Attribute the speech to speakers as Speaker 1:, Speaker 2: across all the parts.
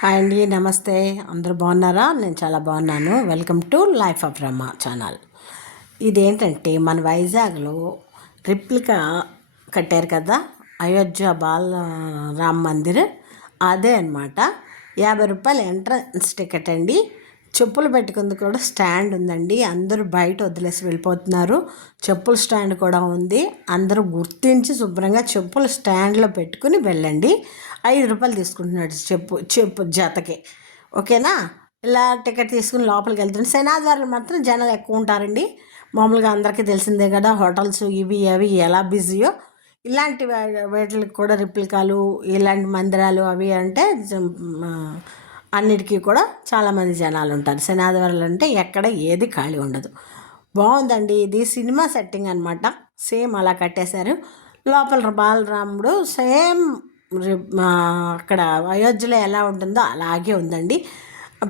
Speaker 1: Hi అండి నమస్తే. అందరూ బాగున్నారా? నేను చాలా బాగున్నాను. Welcome to life of Ramma channel ఇదేంటంటే మన వైజాగ్లో రిప్లికా కట్టారు కదా అయోధ్య బాల రామ్ మందిర్. అదే అనమాట యాభై రూపాయలు ఎంట్రన్స్ టికెట్ అండి. చెప్పులు పెట్టుకుంది కూడా స్టాండ్ ఉందండి. అందరూ బయట వదిలేసి వెళ్ళిపోతున్నారు. చెప్పుల స్టాండ్ కూడా ఉంది. అందరూ గుర్తించి శుభ్రంగా చెప్పులు స్టాండ్లో పెట్టుకుని వెళ్ళండి. ఐదు రూపాయలు తీసుకుంటున్నాడు చెప్పు చెప్పు జతకి. ఓకేనా? ఇలా టికెట్ తీసుకుని లోపలికి వెళ్తుంది శనాదివారాలు మాత్రం జనాలు ఎక్కువ ఉంటారండి. మామూలుగా అందరికీ తెలిసిందే కదా హోటల్స్ ఇవి అవి ఎలా బిజీయో. ఇలాంటి వాటికి కూడా రిప్లికాలు ఇలాంటి మందిరాలు అవి అంటే అన్నిటికీ కూడా చాలామంది జనాలు ఉంటారు. శనాదివారాలు అంటే ఎక్కడ ఏది ఖాళీ ఉండదు. బాగుందండి ఇది సినిమా సెట్టింగ్ అనమాట సేమ్ అలా కట్టేశారు. లోపల బాలరాముడు సేమ్ అక్కడ అయోధ్యలో ఎలా ఉంటుందో అలాగే ఉందండి.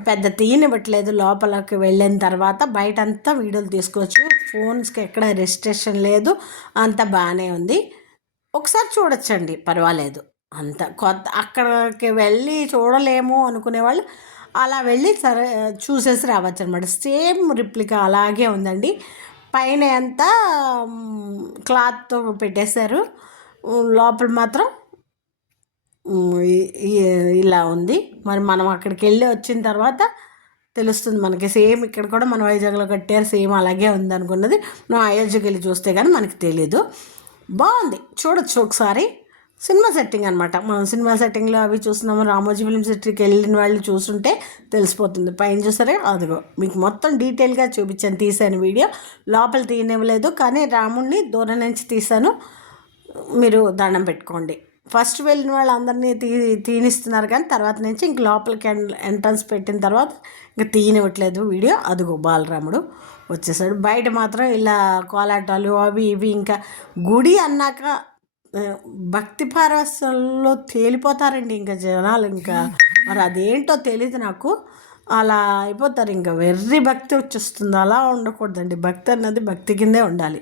Speaker 1: పెద్ద తీయనివ్వట్లేదు లోపలికి వెళ్ళిన తర్వాత బయట అంతా వీడియోలు తీసుకోవచ్చు. ఫోన్స్కి ఎక్కడ రిజిస్ట్రేషన్ లేదు. అంత బాగానే ఉంది. ఒకసారి చూడొచ్చండి. పర్వాలేదు. అంత కొత్త అక్కడికి వెళ్ళి చూడలేము అనుకునే వాళ్ళు అలా వెళ్ళి సరే చూసేసి రావచ్చు అనమాట సేమ్ రిప్లికా అలాగే ఉందండి. పైన అంతా క్లాత్తో పెట్టేశారు. లోపల మాత్రం ఇలా ఉంది. మరి మనం అక్కడికి వెళ్ళి వచ్చిన తర్వాత తెలుస్తుంది మనకి. సేమ్ ఇక్కడ కూడా మన వైజాగ్లో కట్టారు. సేమ్ అలాగే ఉంది అనుకున్నది మనం అయోధ్యకి వెళ్ళి చూస్తే కానీ మనకి తెలీదు. బాగుంది. చూడొచ్చు ఒకసారి. సినిమా సెట్టింగ్ అనమాట మనం సినిమా సెట్టింగ్లో అవి చూస్తున్నాము రామోజీ ఫిలిం సిటీకి వెళ్ళిన వాళ్ళు చూస్తుంటే తెలిసిపోతుంది. పైన చూసారే అదిగో మీకు మొత్తం డీటెయిల్గా చూపించాను తీసాను వీడియో. లోపల తీయనివ్వలేదు కానీ రాముడిని దూరం నుంచి తీసాను మీరు దండం పెట్టుకోండి. ఫస్ట్ వెళ్ళిన వాళ్ళందరినీ తీ తీనిస్తున్నారు కానీ తర్వాత నుంచి ఇంక లోపలికి ఎంట్రన్స్ పెట్టిన తర్వాత ఇంకా తీయనివ్వట్లేదు వీడియో. అదిగో బాలరాముడు వచ్చేసాడు. బయట మాత్రం ఇలా కోలాటాలు అవి ఇవి ఇంకా గుడి అన్నాక భక్తి పారవస్యంలో తేలిపోతారండి ఇంకా జనాలు ఇంకా. మరి అదేంటో తెలియదు నాకు. అలా అయిపోతారు ఇంకా. వెర్రి భక్తి వచ్చేస్తుంది. అలా ఉండకూడదండి. భక్తి అన్నది భక్తి కిందే ఉండాలి.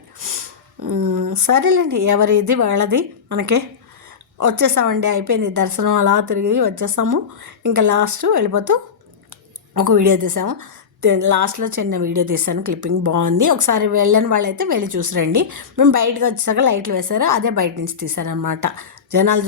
Speaker 1: సరేలేండి. ఎవరిది వాళ్ళది? మనకి. వచ్చేసామండి. అయిపోయింది దర్శనం. అలా తిరిగి వచ్చేసాము. ఇంకా లాస్ట్ వెళ్ళిపోతూ ఒక వీడియో తీసాము. లాస్ట్లో చిన్న వీడియో తీసాను క్లిప్పింగ్ బాగుంది. ఒకసారి వెళ్ళని వాళ్ళైతే వెళ్ళి చూసిరండి మేము బయటకు వచ్చాక లైట్లు వేశారు అదే బయట నుంచి తీసారనమాట జనాలు